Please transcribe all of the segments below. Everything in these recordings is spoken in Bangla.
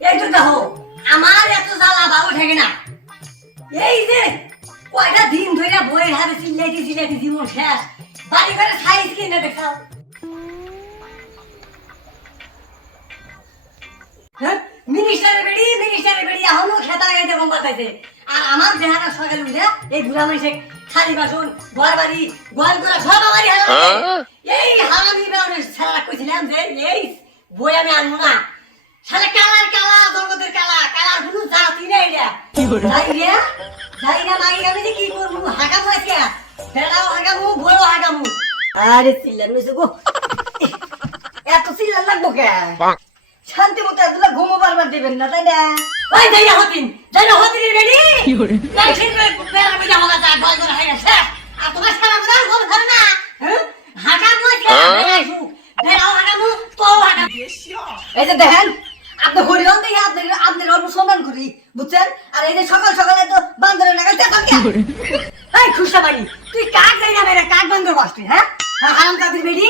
এই তো দেখো আমার এত জ্বালা ভালো থাকে না। এই যে কয়টা দিন ধরে বইয়ের হাতে চিল্লাইতে জীবন শেষ। বাড়ি ঘরে সাইজ কিনে দেখাও। হ্যাঁ মিনিস্টারের বেড়ি এখনো খেতা গাইতে কম বাতাইছে। আর আমার দেহাটা সকালে উঠে এই বুড়া মানুষে খালি বাসন ঘর বাড়ি গোয়াল করা সব আমারই এই হারামি বেড়ে সারা কইছিলাম যে এই বই আমি আনবো না। সারা কালা জগতের কালা কোনো জাতি নেই রে। যাই না মাই আমি যে কি করবো হাঁকাবো আজকে বেড়াও হাঁকাবো বইও হাঁকাবো। আরে চিল্লান মিশে গো এত চিল্লান লাগবো কে? শান্তি মতো এগুলো ঘুমো বারবার দেবেন না তাই না? ওই যাই না হতিন রেডি কি করে তাই সেই বেলা মধ্যে হবে তা গল করে হাই আছে। আর তোমার সারা বড় গল ধরে না হাঁকাবো আজকে বেড়াও হাঁকাবো তো হাঁকাবো। এই যে দেখেন আপনি হরিয়ন দেখে আপনার অল্প সম্মান করি বুঝছেন। আর এই যে সকাল সকালে তো বান্দরের নাগাল চেতন কে এই খুশা বাড়ি তুই কাক যাই না মেরে কাক বান্দর বসতি। হ্যাঁ হারাম কাবির বেড়ি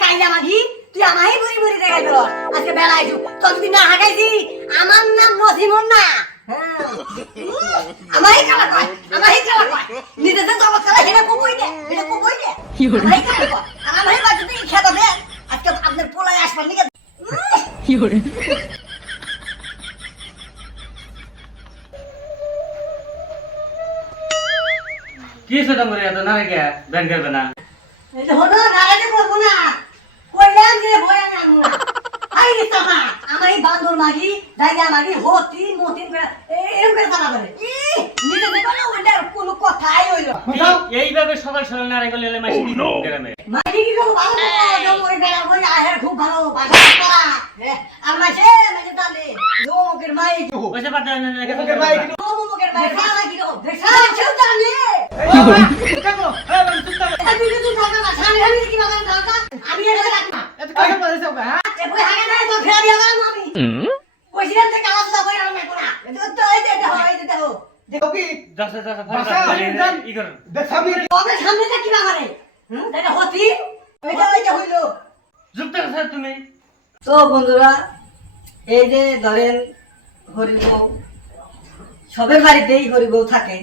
কাইলা মাগি তুই আমারই বুড়ি দেখাই দিল আজকে বেলা আইছু। তোর যদি না হাঁকাইছি আমার নাম নসিমন না। আমারই কালা কয় নিজে যে জগৎ কালা হেটা কবই দে আমারই কালা কয় আমারই বাড়িতে তুই খেতে দে আজকে আপনার পোলায় আসবার নিকে কি করে কি সেটা মরে এত না কে ব্যান করবে না। এই যে হলো নারাজে করবো না কইলাম যে ভয় আমি আনবো না। আই রে তামা আমারই বান্দর মাগি দাইলা মাগি হতি মতিন করে এরকম করে তালা করে নিজে দেখো না ওইটা কোনো কথাই হইলো। এইভাবে সকাল সকাল না রেখে লেলে মাসি কি গ্রামে মাগি কি করবো ভালো তো ওই বেলা বই আহের খুব ভালো বাসা করা আর মাসে তালে লোকের মাই ওইসব বাদ দেন না লোকের মাই খালা কি রো দেখা ছেও তালে দেখো এই বল চুপ থাকো তুই তুই থাকা না সামনে আমি কি বাগান দাও আমি এটা রাখনা এত কথা বলছিস ওকে হ্যাঁ এ বই হাগে না তো ফেরা দিয়া গেলাম আমি কইছিলাম যে কালা সুদা বই আর মেকো না তো এই যে দেখো দেখো কি দশ বাসা ই কর দেখাবি ওকে সামনে তা কি বাগানে এটা হতি ওইটা হইলো চুপ থাকো স্যার তুমি। তো বন্ধুরা এই যে ধরেন হরিবউ সবের বাড়িতেই হরিবউ থাকে।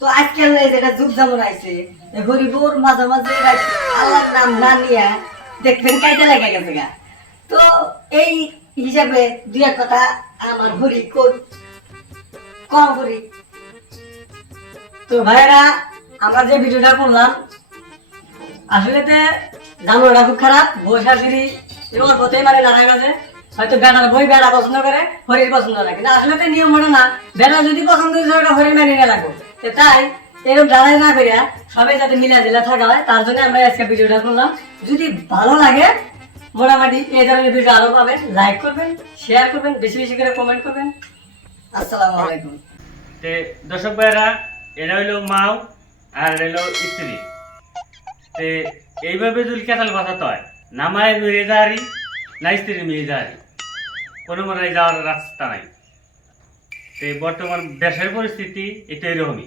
তো আজকাল যেটা যুগ যেমন আইছে হরিবউর মাঝে মাঝে আল্লাহর নাম না নিয়ে দেখবেন কাইতে লেগে গেছে গা। তো এই হিসাবে দুই এক কথা আমার হরি কম হরি। তো ভাইয়েরা আমরা যে ভিডিওটা করলাম আসলে জানোয়ারটা খুব খারাপ বউ শাশুড়ি এবার পথেই মানে নানা গেছে হয়তো বেড়ার বই বেড়া পছন্দ করে হরির পছন্দ লাগে কিন্তু আসলে তো নিয়ম হলো না। বেড়া যদি পছন্দ হয়েছে ওটা হরির মেনে নিয়ে লাগবো। তাই এরকম দাঁড়াই না করে সবাই যাতে মিলা জিলা থাকা হয় তার জন্য আমরা আজকে ভিডিওটা করলাম। যদি ভালো লাগে মোটামুটি এই ধরনের ভিডিও আরো পাবেন, লাইক করবেন, শেয়ার করবেন, বেশি বেশি করে কমেন্ট করবেন। আসসালামু আলাইকুম। দর্শক ভাইরা এটা হইলো মাও আর হইলো স্ত্রী। এইভাবে যদি কেতাল বাঁচাতে হয় না মায়ের মেয়েদারি না স্ত্রীর মেয়েদারি কোনো মনে যাওয়ার রাস্তা নাই। বর্তমান দেশের পরিস্থিতি এটা এরকমই।